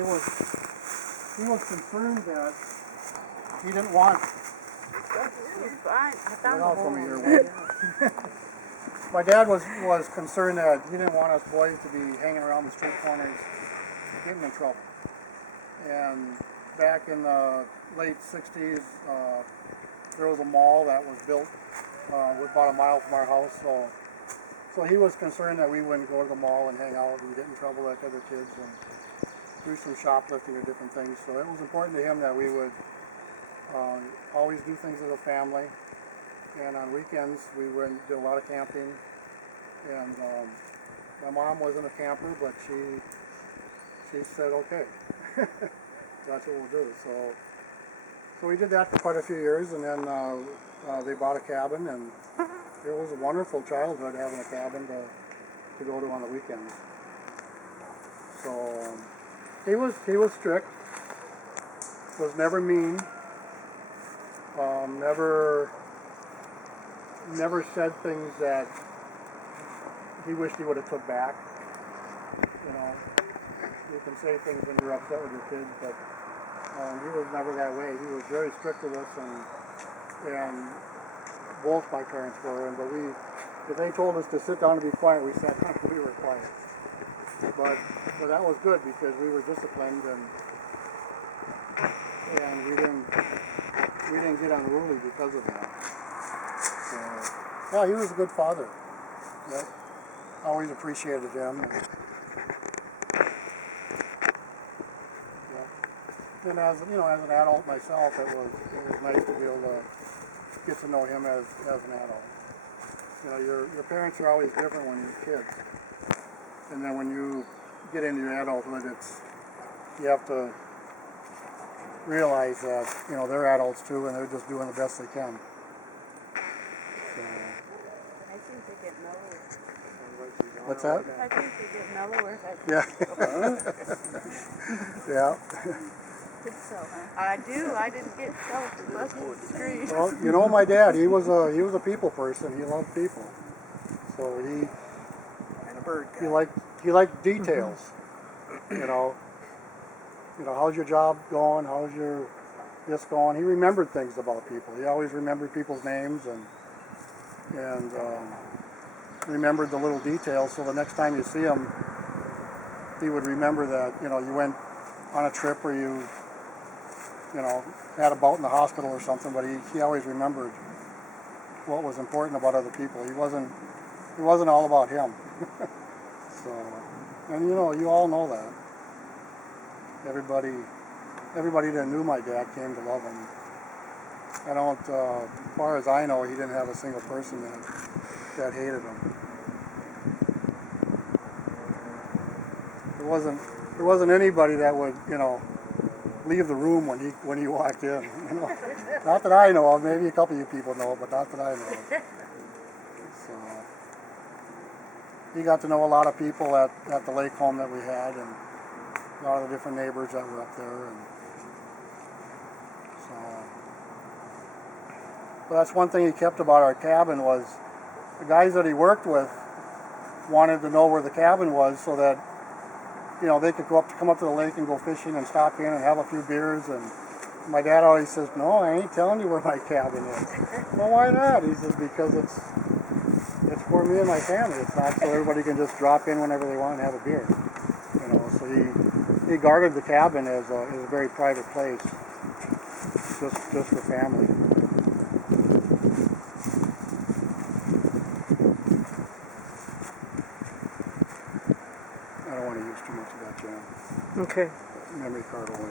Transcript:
he was concerned that he didn't want. It's fine. I found Get out the from hole. here, my dad was concerned that he didn't want us boys to be hanging around the street corners getting in trouble. And back in the late 60s, there was a mall that was built about a mile from our house. So he was concerned that we wouldn't go to the mall and hang out and get in trouble like other kids and do some shoplifting or different things. So it was important to him that we would always do things as a family. And on weekends, we did a lot of camping. And my mom wasn't a camper, but she said, okay, that's what we'll do. So we did that for quite a few years, and then they bought a cabin, and it was a wonderful childhood having a cabin to go to on the weekends. So he was strict, was never mean, never said things that he wished he would have took back. You know, you can say things when you're upset with your kids, but he was never that way. He was very strict with us, and both my parents were. But if they told us to sit down and be quiet, we sat down and we were quiet. But that was good because we were disciplined, and we didn't get unruly because of that. So, yeah, he was a good father. Yeah, always appreciated him. And as an adult myself, it was nice to be able to get to know him as an adult. You know, your parents are always different when you're kids, and then when you get into your adulthood, you have to realize that they're adults too, and they're just doing the best they can. So, I think they get mellower. what's that? I think they get mellower. Yeah. Yeah. So, I do. I didn't get self-discreet. Well, my dad, he was a people person. He loved people. So And a bird guy. he liked details. How's your job going? How's your this going? He remembered things about people. He always remembered people's names and remembered the little details. So the next time you see him, he would remember that you went on a trip or you had a bout in the hospital or something, but he always remembered what was important about other people. He wasn't all about him. So, and you all know that. Everybody that knew my dad came to love him. I don't, as far as I know, he didn't have a single person that hated him. There wasn't anybody that would, leave the room when he walked in. Not that I know of. Maybe a couple of you people know, but not that I know of. So he got to know a lot of people at the lake home that we had, and a lot of the different neighbors that were up there. And so, but that's one thing he kept about our cabin was the guys that he worked with wanted to know where the cabin was so that they could come up to the lake and go fishing and stop in and have a few beers. And my dad always says, "No, I ain't telling you where my cabin is." Well, why not? He says, because it's for me and my family. It's not so everybody can just drop in whenever they want and have a beer. So he guarded the cabin as a very private place, just for family. I don't want to use too much of that, Jan. Okay. Memory card only.